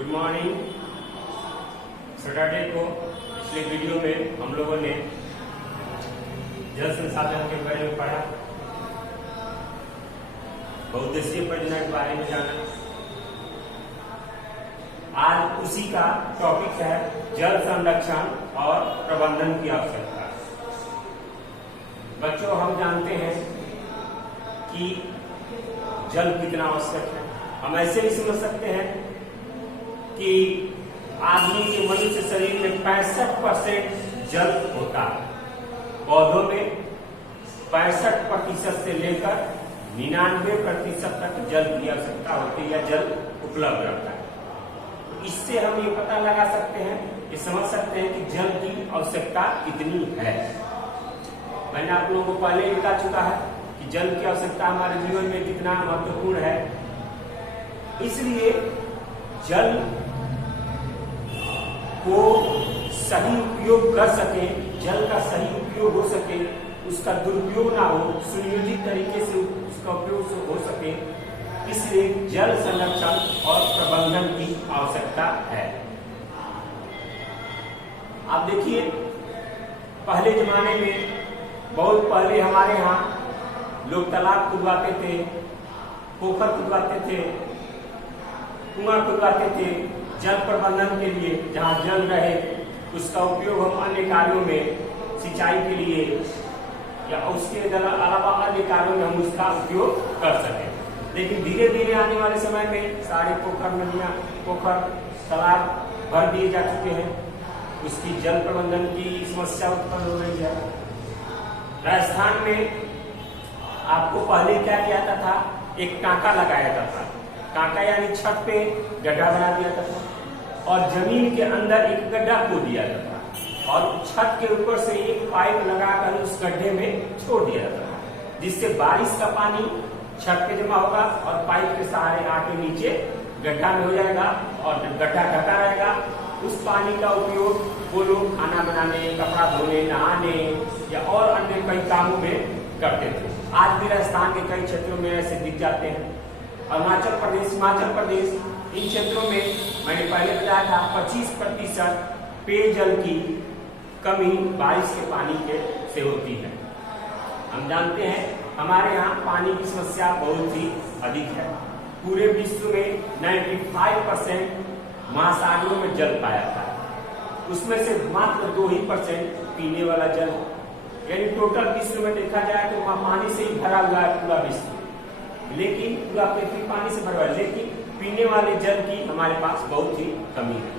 Good morning. Saturday को पिछले video में हम लोगों ने जल संसाधन के बारे में पढ़ा, बहुउद्देशीय परियोजना के बारे में जाना। आज उसी का टॉपिक है जल संरक्षण और प्रबंधन की आवश्यकता। बच्चों, हम जानते हैं कि जल कितना आवश्यक है। हम ऐसे भी समझ सकते हैं कि आदमी के मनुष्य शरीर में 65% जल होता है। पौधों में 65% से लेकर 99% तक जल की आवश्यकता होती है या जल उपलब्ध रहता है। इससे हम ये पता लगा सकते हैं, ये समझ सकते हैं कि जल की आवश्यकता कितनी है। मैंने आप लोगों को पहले ही बता चुका है कि जल की आवश्यकता हमारे जीवन में कितना महत्वपूर्ण है। इसलिए जल को सही उपयोग कर सके, जल का सही उपयोग हो सके, उसका दुरुपयोग ना हो, सुनियोजित तरीके से उसका उपयोग हो सके, इसलिए जल संरक्षण और प्रबंधन की आवश्यकता है। आप देखिए, पहले जमाने में, बहुत पहले हमारे यहाँ लोग तालाब खुदवाते थे, पोखर खुदवाते थे, कुआं खुदवाते थे जल प्रबंधन के लिए। जहाँ जल रहे उसका उपयोग हम अन्य कार्यों में, सिंचाई के लिए या उसके अलावा अन्य कार्यों में हम उसका उपयोग कर सकें। लेकिन धीरे धीरे आने वाले समय में सारे पोखर, नदियां, पोखर, तालाब भर दिए जा चुके हैं। उसकी जल प्रबंधन की समस्या उत्पन्न हो रही है। राजस्थान में आपको पहले क्या किया जाता था, एक टांका लगाया जाता था। टांका यानी छत पे गड्ढा बना दिया जाता था और जमीन के अंदर एक गड्ढा खोद दिया जाता था और छत के ऊपर से एक पाइप लगाकर उस गड्ढे में छोड़ दिया जाता था, जिससे बारिश का पानी छत पे जमा होगा और पाइप के सहारे आके नीचे गड्ढा में हो जाएगा और गड्ढा ढका रहेगा। उस पानी का उपयोग वो लोग खाना बनाने, कपड़ा धोने, नहाने या और अन्य कई कामों में करते थे। आज भी राजस्थान के कई क्षेत्रों में ऐसे दिख जाते हैं। अरुणाचल प्रदेश, हिमाचल प्रदेश, इन क्षेत्रों में मैंने पहले बताया था 25% पेयजल की कमी बारिश के पानी से होती है। हम जानते हैं हमारे यहाँ पानी की समस्या बहुत ही अधिक है। पूरे विश्व में 95% महासागरों में जल पाया जाता है, उसमें से मात्र 2% पीने वाला जल है। यानी टोटल विश्व में देखा जाए तो पानी से ही भरा हुआ है पूरा विश्व, लेकिन पूरा पृथ्वी पानी से भरा है, लेकिन पीने वाले जल की हमारे पास बहुत ही कमी है।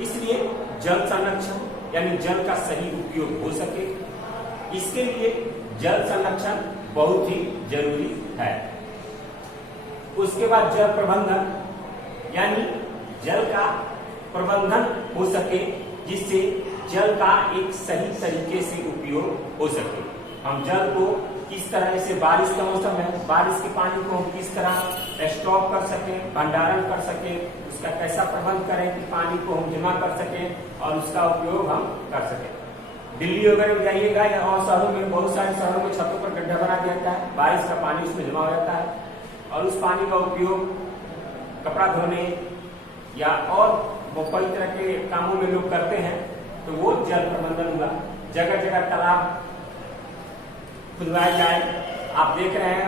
इसलिए जल संरक्षण यानी जल का सही उपयोग हो सके, इसके लिए जल संरक्षण बहुत ही जरूरी है। उसके बाद जल प्रबंधन यानी जल का प्रबंधन हो सके, जिससे जल का एक सही तरीके से उपयोग हो सके। हम जल को किस तरह, जैसे बारिश का मौसम है, बारिश के पानी को हम किस तरह स्टॉक कर सकें, भंडारण कर सकें, उसका कैसा प्रबंध करें कि पानी को हम जमा कर सकें और उसका उपयोग हम कर सकें। दिल्ली वगैरह में जाइएगा या और शहरों में, बहुत सारे शहरों में छतों पर गड्ढा बना दिया जाता है, बारिश का पानी उसमें जमा हो जाता है और उस पानी का उपयोग कपड़ा धोने या और कई तरह के कामों में लोग करते हैं। तो वो जल प्रबंधन हुआ। जगह जगह तालाब खुदवाए जाए। आप देख रहे हैं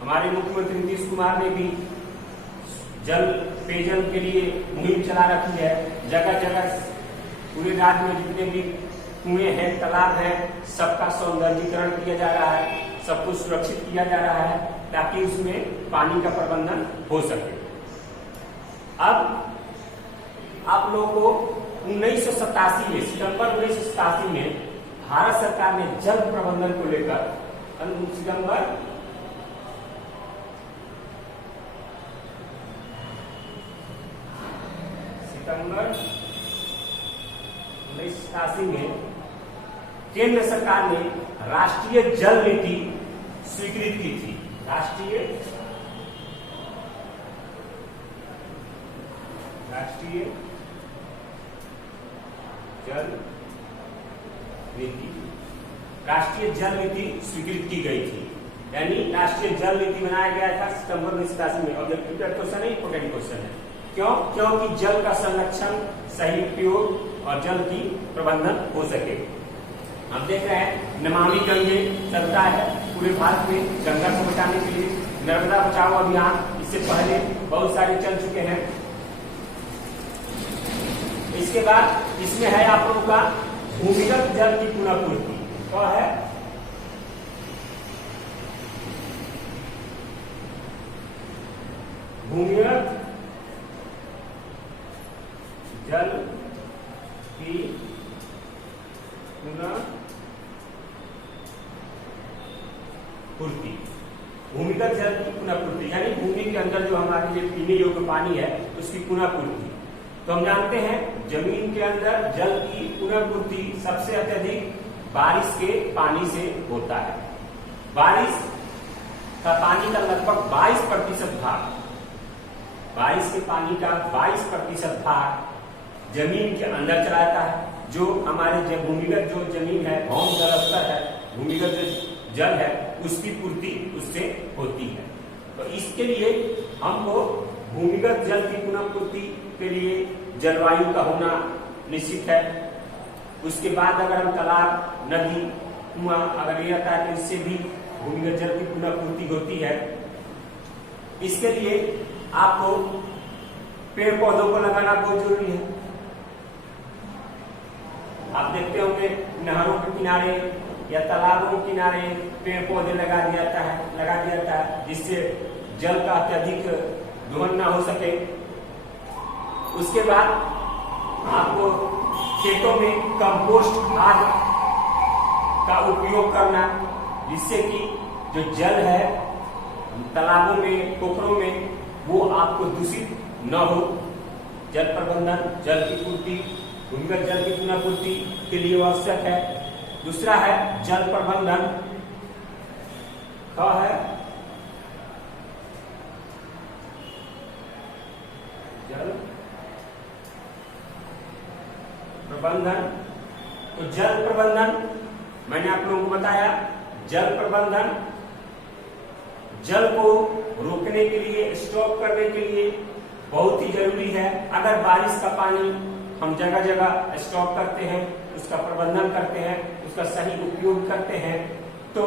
हमारे मुख्यमंत्री नीतीश कुमार ने भी जल पेयजल के लिए मुहिम चला रखी है। जगह जगह पूरे राज्य में जितने भी कुएं हैं, तालाब हैं, सबका सौंदर्यीकरण किया जा रहा है, सब कुछ सुरक्षित किया जा रहा है ताकि उसमें पानी का प्रबंधन हो सके। अब आप लोगों को 1987 में, सितंबर 1987 में भारत सरकार ने जल प्रबंधन को लेकर सितंबर 1987 में केंद्र सरकार ने राष्ट्रीय जल नीति स्वीकृत की थी। राष्ट्रीय जल नीति, राष्ट्रीय जल नीति स्वीकृत की गई थी। यानी राष्ट्रीय जल नीति बनाया गया था सितंबर 1987 में। ऑब्जेक्टिव क्वेश्चन है, इंपोर्टेंट क्वेश्चन है। क्यों? क्योंकि जल का संरक्षण, सही उपयोग और जल की प्रबंधन हो सके। हम देख रहे हैं नमामि गंगे चलता है पूरे भारत में गंगा को बचाने के लिए। नर्मदा बचाओ अभियान इससे पहले बहुत सारे चल चुके हैं। इसके बाद इसमें है आप लोगों का भूमिगत जल की पुनर्पूर्ति। तो है भूमिगत जल की पुनर्पूर्ति। भूमिगत जल की पुनर्पूर्ति यानी भूमि के अंदर जो हमारे लिए पीने योग्य पानी है उसकी पुनर्पूर्ति। तो हम जानते हैं जमीन के अंदर जल की पुनर्पूर्ति सबसे अत्यधिक बारिश के पानी से होता है। बारिश का पानी का लगभग 22% भाग, बारिश के पानी का 22% भाग जमीन के अंदर चला जाता है। जो हमारे भूमिगत जो जमीन है, भौम जल स्तर है, भूमिगत जो जल है उसकी पूर्ति उससे होती है। तो इसके लिए हमको भूमिगत जल की पुनर्पूर्ति के लिए जलवायु का होना निश्चित है। उसके बाद अगर हम तालाब, नदी, कुआं अगर ये आता है तो इससे भी भूमिगत जल की पुनर्पूर्ति होती है। इसके लिए आपको पेड़ पौधों को लगाना बहुत जरूरी है। आप देखते होंगे नहरों के किनारे या तालाबों के किनारे पेड़ पौधे लगा दिया जाता है जिससे जल का अत्यधिक दोहन ना हो सके। उसके बाद आपको खेतों में कंपोस्ट खाद का उपयोग करना जिससे कि जो जल है तालाबों में, पोखरों में वो आपको दूषित न हो। जल प्रबंधन, जल की पूर्ति, भूमिगत जल की पुनर्पूर्ति के लिए आवश्यक है। दूसरा है जल प्रबंधन। क्या है? जल प्रबंधन। तो जल प्रबंधन मैंने आप लोगों को बताया, जल प्रबंधन जल को रोकने के लिए, स्टॉक करने के लिए बहुत ही जरूरी है। अगर बारिश का पानी हम जगह जगह स्टॉक करते हैं, उसका प्रबंधन करते हैं, उसका सही उपयोग करते हैं तो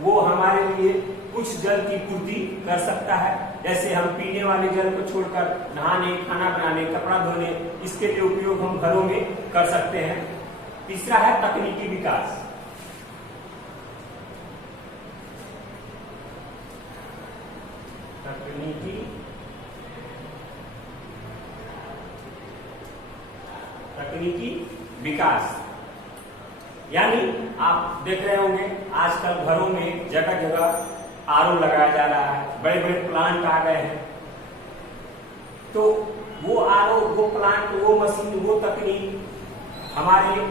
वो हमारे लिए कुछ जल की पूर्ति कर सकता है। जैसे हम पीने वाले जल को छोड़कर नहाने, खाना बनाने, कपड़ा धोने इसके लिए उपयोग हम घरों में कर सकते हैं। तीसरा है तकनीकी विकास। तकनीकी विकास यानी आप देख रहे होंगे आजकल घरों में जगह जगह आरओ लगाया जा रहा है, बड़े बड़े प्लांट आ गए हैं। तो वो आरओ, वो प्लांट, वो मशीन, वो तकनीक हमारे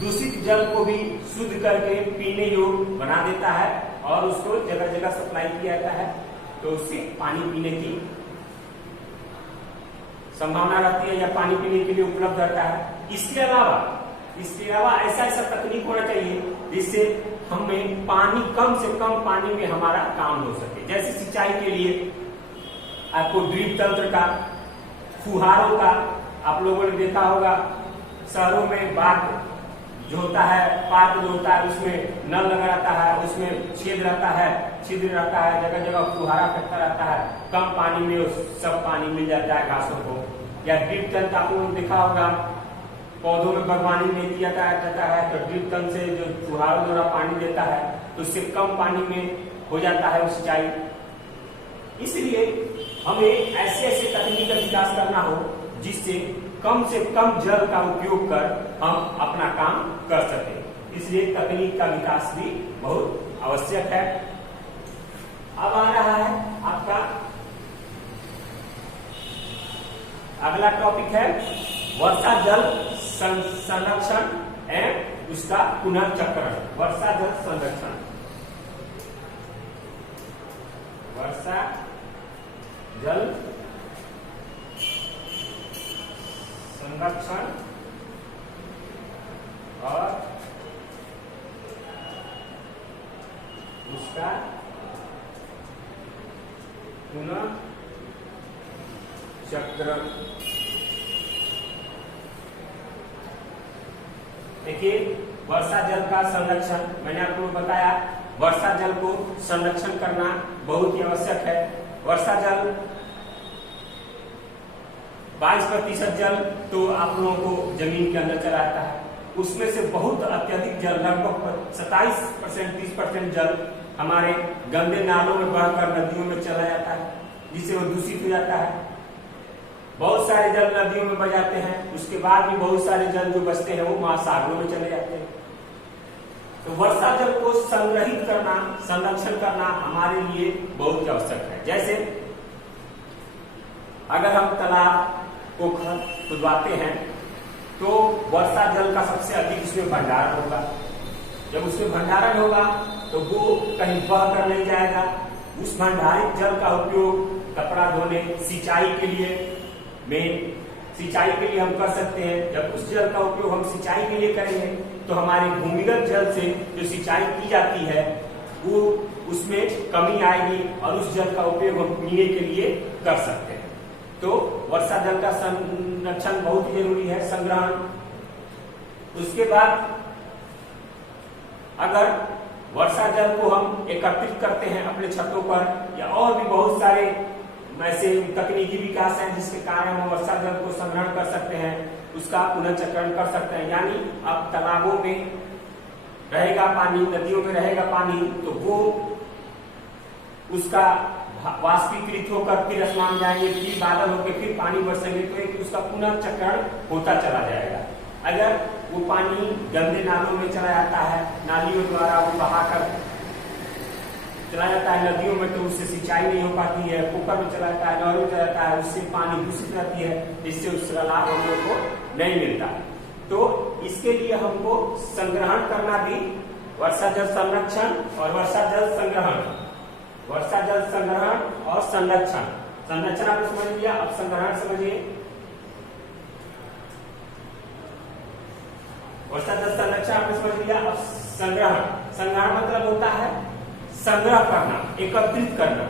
दूषित जल को भी शुद्ध करके पीने योग्य बना देता है और उसको जगह जगह सप्लाई किया जाता है। तो उससे पानी पीने की संभावना रहती है या पानी पीने के लिए उपलब्ध रहता है। इसके अलावा ऐसा तकनीक होना चाहिए जिससे हमें पानी कम से कम पानी में हमारा काम हो सके। जैसे सिंचाई के लिए आपको ड्रिप तंत्र का, फुहारों का, आप लोगों ने देखा होगा शहरों में बाग जो होता है, पार्क जो होता है उसमें नल लगा रहता है, उसमें छिद्र रहता है, जगह जगह फुहारा फेंकता रहता है, कम पानी में सब पानी मिल जाता है घासों को। या ड्रिप तंत्र आप लोगों ने देखा होगा पौधों में बागवानी में किया जाता है तो ड्रिप तंत्र से जो फुहारों द्वारा पानी देता है तो उससे कम पानी में हो जाता है सिंचाई। इसलिए हमें ऐसे तकनीक का विकास करना हो जिससे कम से कम जल का उपयोग कर हम अपना काम कर सकें। इसलिए तकनीक का विकास भी बहुत आवश्यक है। अब आ रहा है आपका अगला टॉपिक है वर्षा जल संरक्षण एवं उसका पुनर्चक्रण। वर्षा जल संरक्षण, वर्षा जल संरक्षण और उसका पुनः चक्र। देखिए, वर्षा जल का संरक्षण, मैंने आपको बताया वर्षा जल को संरक्षण करना बहुत ही आवश्यक है। वर्षा जल 22% जल तो आप लोगों को जमीन के अंदर चला जाता है, उसमें से बहुत अत्यधिक जल लगभग 27% 30% जल हमारे गंदे नालों में बहकर नदियों में चला जाता है, जिससे वो दूषित हो जाता है। बहुत सारे जल नदियों में बह जाते हैं, उसके बाद भी बहुत सारे जल जो बचते हैं वो महासागरों में चले जाते हैं। तो वर्षा जल को संग्रहित करना, संरक्षण करना हमारे लिए बहुत आवश्यक है। जैसे अगर हम तालाब पोखर खुदवाते हैं तो वर्षा जल का सबसे अधिक उसमें भंडारण होगा। जब उसमें भंडारण होगा तो वो कहीं बह कर नहीं जाएगा। उस भंडारित जल का उपयोग कपड़ा धोने, सिंचाई के लिए सिंचाई के लिए हम कर सकते हैं। जब उस जल का उपयोग हम सिंचाई के लिए करेंगे तो हमारे भूमिगत जल से जो सिंचाई की जाती है वो उसमें कमी आएगी और उस जल का उपयोग हम पीने के लिए कर सकते हैं। तो वर्षा जल का संरक्षण बहुत ही जरूरी है, संग्रहण। उसके बाद अगर वर्षा जल को हम एकत्रित करते हैं अपने छतों पर, या और भी बहुत सारे ऐसे तकनीकी विकास है जिसके कारण हम वर्षा जल को संग्रहण कर सकते हैं, उसका पुनर्चक्रण कर सकते हैं। यानी अब तालाबों में रहेगा पानी, नदियों में रहेगा पानी, तो वो उसका वाष्पीकृत होकर फिर आसमान जाएंगे, फिर बादल होकर फिर पानी बरसेंगे, तो एक उसका पुनर्चक्रण होता चला जाएगा। अगर वो पानी गंदे नालों में चला जाता है, नालियों द्वारा वो बहाकर चला जाता है नदियों में, तो उससे सिंचाई नहीं हो पाती है। पोखर में चला जाता है, नहरों में चला जाता है, उससे पानी दूषित रहती है, जिससे उसका लाभ हम लोग को नहीं मिलता। तो इसके लिए हमको संग्रहण करना भी, वर्षा जल संरक्षण और वर्षा जल संग्रहण, वर्षा जल संग्रहण और संरक्षण। संरक्षण आपने समझ लिया, अब संग्रहण समझिए। वर्षा जल संरक्षण आपने समझ लिया, अब संग्रहण। संग्रहण मतलब होता है संग्रह करना, एकत्रित करना,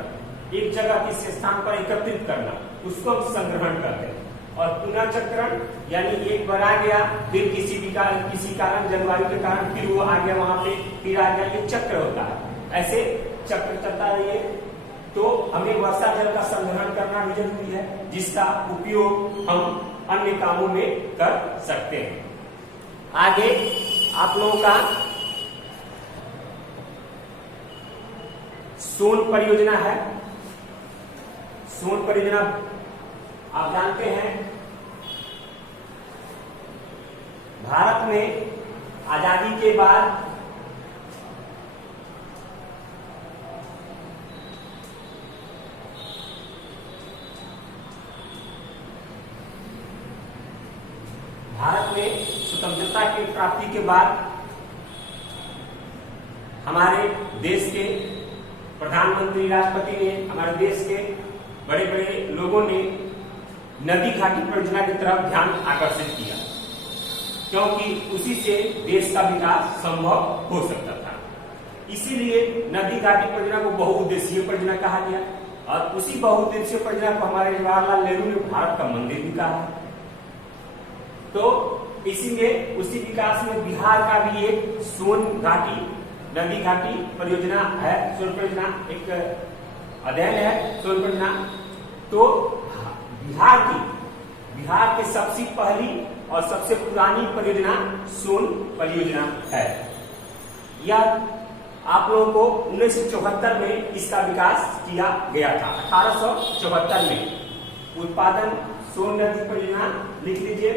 एक जगह किसी स्थान पर एकत्रित करना, उसको हम संग्रहण करते हैं। और पुनर्चक्रण यानी एक बार आ गया, फिर किसी कारण जलवायु के कारण फिर वो आ गया वहां पे, फिर आ गया, ये चक्र होता है। ऐसे चक्र चलता रहिए। तो हमें वर्षा जल का संग्रहण करना भी जरूरी है, जिसका उपयोग हम अन्य कामों में कर सकते हैं। आगे आप लोगों का सोन परियोजना है। सोन परियोजना आप जानते हैं, भारत में आजादी के बाद स्वतंत्रता की प्राप्ति के बाद हमारे देश के प्रधानमंत्री, राष्ट्रपति ने, हमारे देश के बड़े बड़े लोगों ने नदी घाटी परियोजना की तरफ ध्यान आकर्षित किया, क्योंकि उसी से देश का विकास संभव हो सकता था। इसीलिए नदी घाटी परियोजना को बहुउद्देशीय परियोजना कहा गया, और उसी बहुउद्देशीय परियोजना को हमारे जवाहरलाल नेहरू ने भारत का मंदिर भी कहा। तो इसी में, उसी विकास में बिहार का भी एक सोन घाटी, नदी घाटी परियोजना है। सोन परियोजना एक अध्ययन है, सोन परियोजना। तो बिहार की सबसे पहली और सबसे पुरानी परियोजना सोन परियोजना है। यह आप लोगों को 1974 में इसका विकास किया गया था। 1874 में उत्पादन सोन नदी परियोजना लिख लीजिए।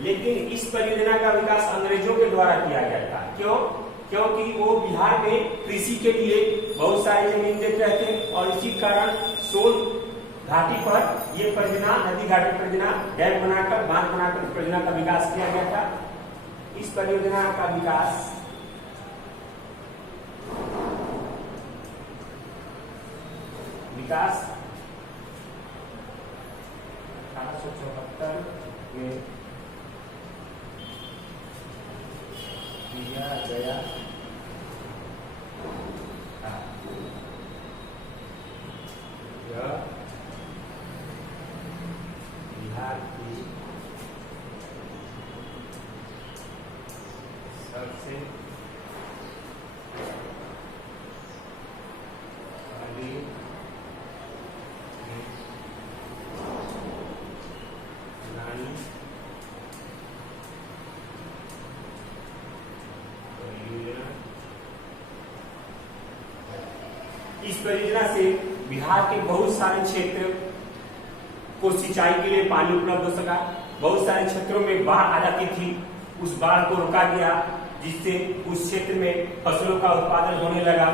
लेकिन इस परियोजना का विकास अंग्रेजों के द्वारा किया गया था। क्यों? क्योंकि वो बिहार में कृषि के लिए बहुत सारी जमीन देते रहे थे, और इसी कारण सोन घाटी पर ये परियोजना, नदी घाटी परियोजना, डैम बनाकर, बांध बनाकर परियोजना का विकास किया गया था। इस परियोजना का विकास 1874 में किया गया था। यह बिहार की सबसे पहली नानी परियोजना। इस परियोजना से बिहार के बहुत सारे क्षेत्र को सिंचाई के लिए पानी उपलब्ध हो सका। बहुत सारे क्षेत्रों में बाढ़ आ जाती थी, उस बाढ़ को रोका गया, जिससे उस क्षेत्र में फसलों का उत्पादन होने लगा।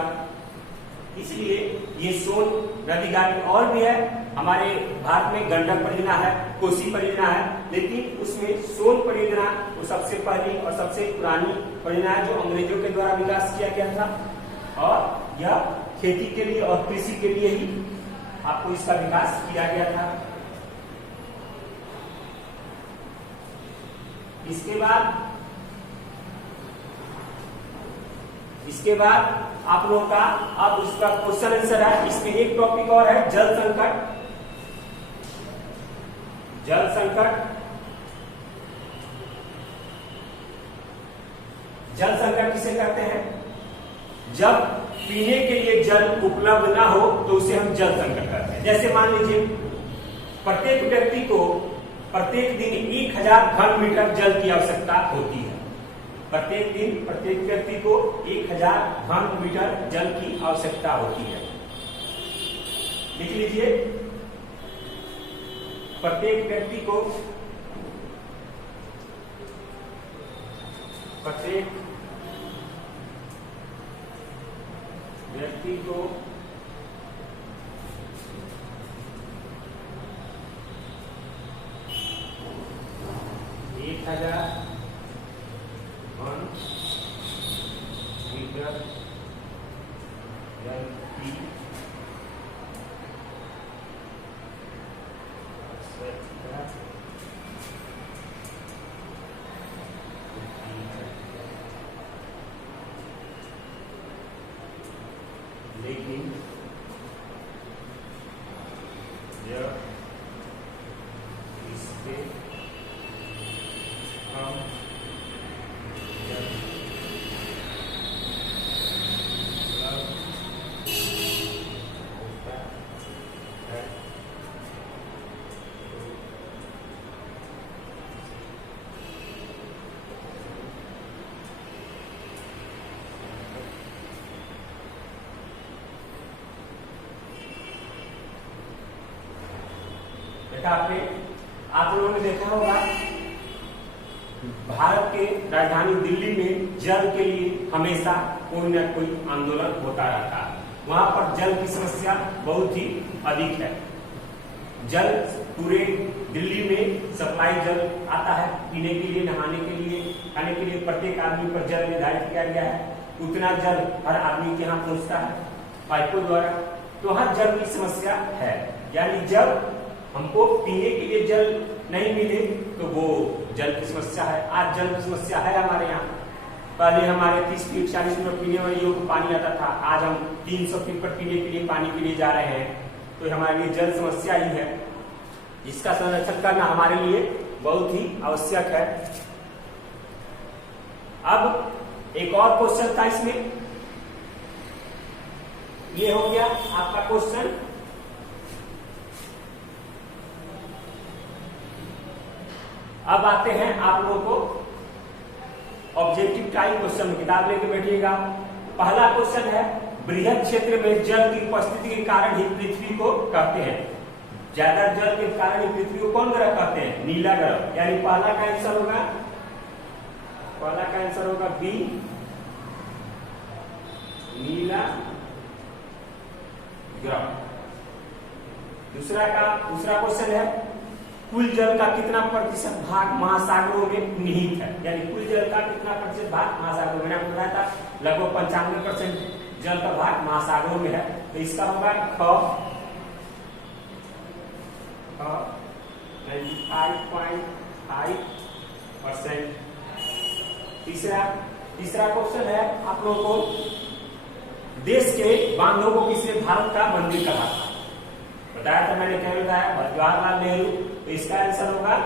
इसलिए ये सोन नदी घाट और भी है। हमारे भारत में गंडक परियोजना है, कोसी परियोजना है, लेकिन उसमें सोन परियोजना वो सबसे पहली और सबसे पुरानी परियोजना है, जो अंग्रेजों के द्वारा विकास किया गया था। और यह खेती के लिए और कृषि के लिए ही आपको इसका विकास किया गया था। इसके बाद आप लोगों का अब उसका क्वेश्चन आंसर है। इसमें एक टॉपिक और है, जल संकट। जल संकट, जल संकट किसे कहते हैं? जब पीने के लिए जल उपलब्ध ना हो तो उसे हम जल संकट कहते हैं। जैसे मान लीजिए प्रत्येक व्यक्ति को प्रत्येक दिन 1000 घन मीटर जल की आवश्यकता होती है। प्रत्येक दिन प्रत्येक व्यक्ति को 1000 घन मीटर जल की आवश्यकता होती है। लिख लीजिए, प्रत्येक व्यक्ति को 1000 घन मीटर जल की आवश्यकता होती है। लेकिन जब इसके हम आप लोगों ने देखा होगा भारत के राजधानी दिल्ली में जल के लिए हमेशा कोई न कोई आंदोलन होता रहता है। वहां पर जल की समस्या बहुत ही अधिक है। जल पूरे दिल्ली में सप्लाई जल आता है, पीने के लिए, नहाने के लिए, खाने के लिए। प्रत्येक आदमी पर जल निर्धारित किया गया है, उतना जल हर आदमी के यहाँ पहुंचता है पाइपों द्वारा। तो वहां जल की समस्या है। यानी जब हमको पीने के लिए जल नहीं मिले तो वो जल की समस्या है। आज जल की समस्या है हमारे यहाँ। पहले हमारे 30 फीट 40 फीट पीने वाले योग्य पानी आता था, आज हम 300 फीट पर पीने के लिए पानी के लिए जा रहे हैं। तो हमारे लिए जल समस्या ही है, इसका संरक्षण करना हमारे लिए बहुत ही आवश्यक है। अब एक और क्वेश्चन था इसमें, ये हो गया आपका क्वेश्चन। अब आते हैं आप लोगों को ऑब्जेक्टिव टाइप क्वेश्चन। किताब लेके बैठिएगा। पहला क्वेश्चन है, बृहद क्षेत्र में जल की उपस्थिति के कारण ही पृथ्वी को कहते हैं। ज्यादा जल के कारण ही पृथ्वी को कौन ग्रह कहते हैं? नीला ग्रह। यानी पहला का आंसर होगा बी, नीला ग्रह। दूसरा क्वेश्चन है, कुल जल का कितना प्रतिशत भाग महासागरों में निहित है? यानी कुल जल का कितना प्रतिशत भाग महासागरों में? आपको बताया था लगभग 95% जल का भाग महासागरों में है। तो इसका होगा ख, 95.5%। तीसरा क्वेश्चन है आप लोगों को, देश के बांधों को किसने भारत का मंदिर कहा था? बताया था मैंने, क्या बताया? जवाहरलाल नेहरू। तो इसका आंसर होगा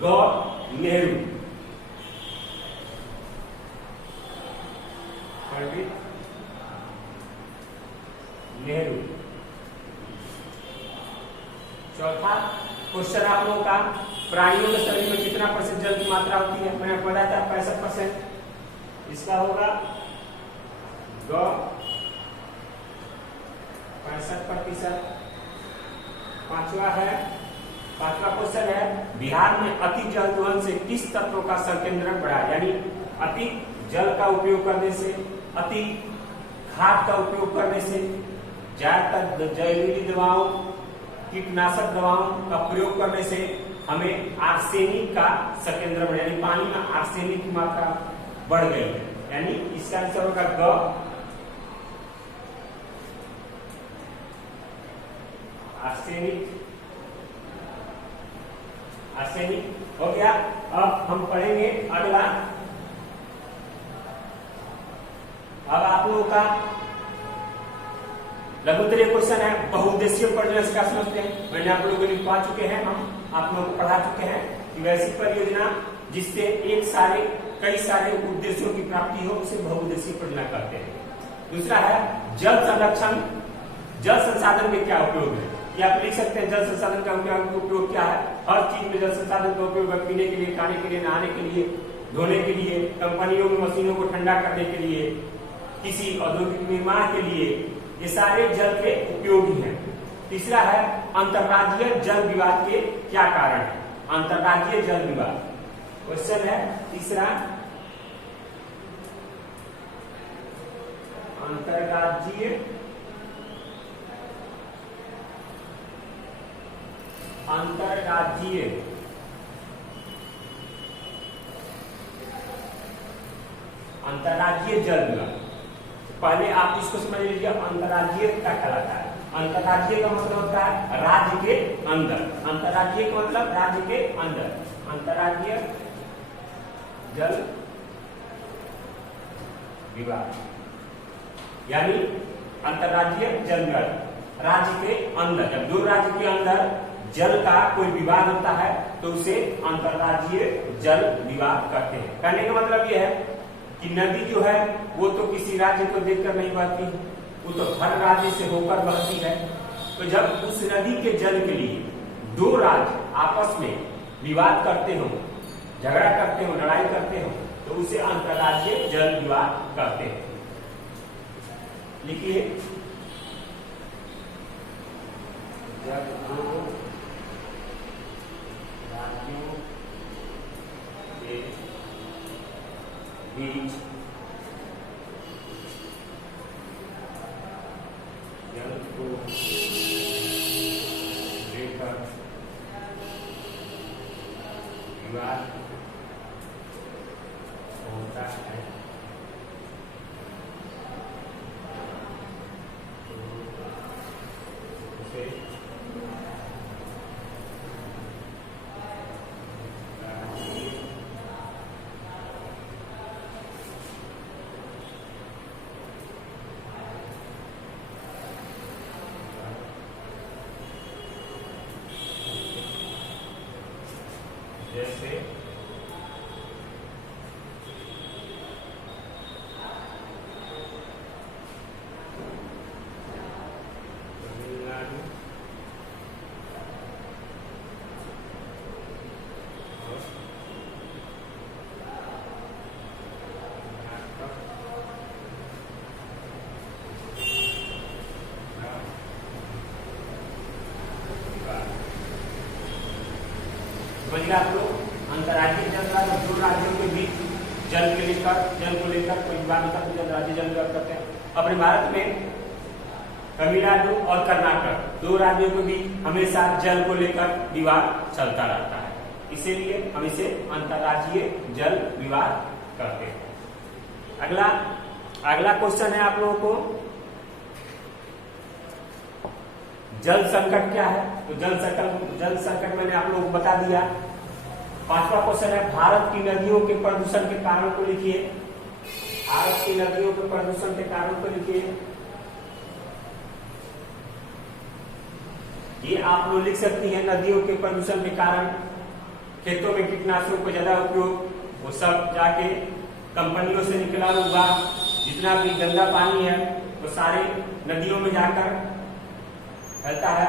ग नेहरू, पंडित नेहरू। चौथा क्वेश्चन आप लोगों का, प्राणियों के शरीर में कितना % जल की मात्रा होती है? मैंने बताया था 65%। इसका होगा ग 65%। पांचवा क्वेश्चन है, बिहार में अति जल दोहन से किस तत्वों का संकेंद्रण बढ़ा? यानी अति जल का उपयोग करने से, अति खाद का उपयोग करने से, ज्यादातर जहरीली दवाओं, कीटनाशक दवाओं का प्रयोग करने से हमें आर्सेनिक का संकेंद्रण, यानी पानी में आर्सेनिक की मात्रा बढ़ गई है। यानी इसका आंसर होगा ग आर्सेनिक हो गया। अब हम पढ़ेंगे अगला। अब आप लोगों का लघुत्तरीय क्वेश्चन है, बहुउद्देशीय परियोजना का समझते हैं। मैंने आप लोगों को लिखवा चुके हैं, हम आप लोगों को पढ़ा चुके हैं कि वैसी परियोजना जिससे कई सारे उद्देश्यों की प्राप्ति हो, उसे बहुउद्देशीय परियोजना कहते हैं। दूसरा है जल संरक्षण, जल संसाधन के क्या उपयोग है? ये आप लिख सकते हैं, जल संसाधन का उपयोग क्या है? हर चीज में जल संसाधन का उपयोग है, पीने के लिए, खाने के लिए, नहाने के लिए, धोने के लिए, कंपनियों में मशीनों को ठंडा करने के लिए, किसी औद्योगिक निर्माण के लिए, ये सारे जल के उपयोगी हैं। तीसरा है अंतर्राज्यीय जल विवाद के क्या कारण है? अंतर्राज्यीय जल विवाद क्वेश्चन है तीसरा, अंतर्राज्यीय जल विवाद। पहले आप इसको समझ लीजिए, अंतर्राज्यीय क्या कहलाता है? अंतर्राज्यीय का मतलब होता है राज्य के अंदर। अंतर्राज्यीय का मतलब राज्य के अंदर। अंतर्राज्यीय जल विवाद यानी अंतर्राज्यीय जल विवाद राज्य के अंदर, जब दो राज्य के अंदर जल का कोई विवाद होता है तो उसे अंतर्राज्यीय जल विवाद कहते हैं। कहने का मतलब यह है कि नदी जो है वो तो किसी राज्य को देखकर नहीं बहती, वो तो हर राज्य से होकर बहती है। तो जब उस नदी के जल के लिए दो राज्य आपस में विवाद करते हो, झगड़ा करते हो, लड़ाई करते हो, तो उसे अंतर्राज्यीय जल विवाद कहते हैं। लिखिए, जब दो राज्यों के बीच जल को लेकर विवाद होता है तो उसे जैसे तमिलनाडु और समझिए आप लोग, अंतर्राज्यीय जल विवाद दो राज्यों के बीच जल को लेकर कोई विवाद होता है, अंतर्राज्यीय जल विवाद करते हैं। अपने भारत में तमिलनाडु और कर्नाटक दो राज्यों के बीच हमेशा जल को लेकर विवाद चलता रहता है, इसीलिए हम इसे अंतर्राज्यीय जल विवाद कहते हैं। अगला क्वेश्चन है आप लोगों को, जल संकट क्या है? तो जल संकट मैंने आप लोगों को बता दिया। 5वां क्वेश्चन है, भारत की नदियों के प्रदूषण के कारण को लिखिए। भारत की नदियों के प्रदूषण के कारण को लिखिए। ये आप लोग लिख सकती हैं, नदियों के प्रदूषण के कारण खेतों में कीटनाशकों का ज्यादा उपयोग, वो सब जाके कंपनियों से निकला हुआ जितना भी गंदा पानी है वो सारे नदियों में जाकर फैलता है।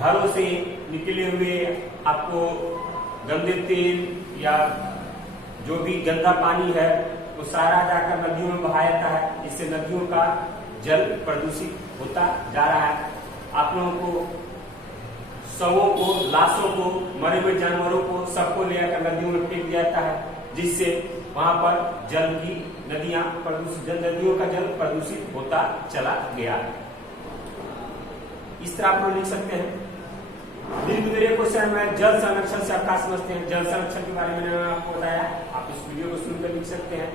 घरों से निकले हुए आपको गंदे तेल या जो भी गंदा पानी है वो सारा जाकर नदियों में बहाया जाता है, जिससे नदियों का जल प्रदूषित होता जा रहा है। आप लोगों को शवों को, लाशों को, मरे हुए जानवरों को सबको ले आकर नदियों में फेंक दिया जाता है, जिससे वहां पर जल की नदियों का जल प्रदूषित होता चला गया। इस तरह आप लोग लिख सकते हैं। दीर्घ क्वेश्चन में जल संरक्षण से आप क्या समझते हैं? जल संरक्षण के बारे में मैंने आपको बताया, आप इस वीडियो को सुनकर लिख सकते हैं।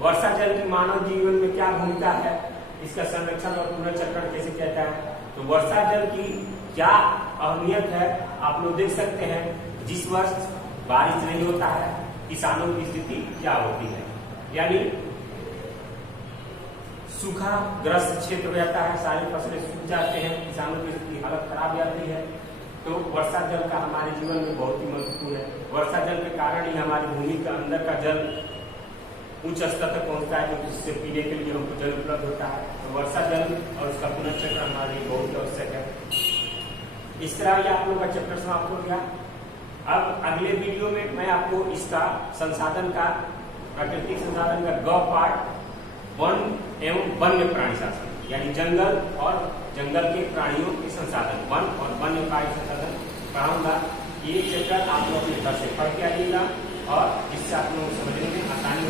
वर्षा जल की मानव जीवन में क्या भूमिका है, इसका संरक्षण और पुनर्चक्रण कैसे किया जाता है? तो वर्षा जल की क्या अहमियत है आप लोग देख सकते हैं। जिस वर्ष बारिश नहीं होता है किसानों की स्थिति क्या होती है, यानी सूखा ग्रस्त क्षेत्र हो जाता है, सारी फसलें सूख जाते हैं, किसानों की स्थिति हालत खराब हो जाती है। तो वर्षा जल का हमारे जीवन में बहुत ही महत्वपूर्ण है। वर्षा जल के कारण ही हमारी भूमि के अंदर का जल उच्च स्तर तक पहुंचता है, जो जिससे पीने के लिए हमको जल उपलब्ध होता है। तो वर्षा जल और उसका पुनर्चक्रण हमारे लिए बहुत आवश्यक है। इस तरह ये आप लोगों का चैप्टर समाप्त हो गया। अब अगले वीडियो में मैं आपको इसका संसाधन का, प्राकृतिक संसाधन का ग पार्ट, वन एवं वन्य प्राणी शासन, यानी जंगल और जंगल के प्राणियों के संसाधन, वन और वन्य प्राणी संसाधन पढ़ाऊंगा। ये चैप्टर आप लोग अपने घर से पढ़ के आइएगा और इससे आप लोगों को समझने में आसानी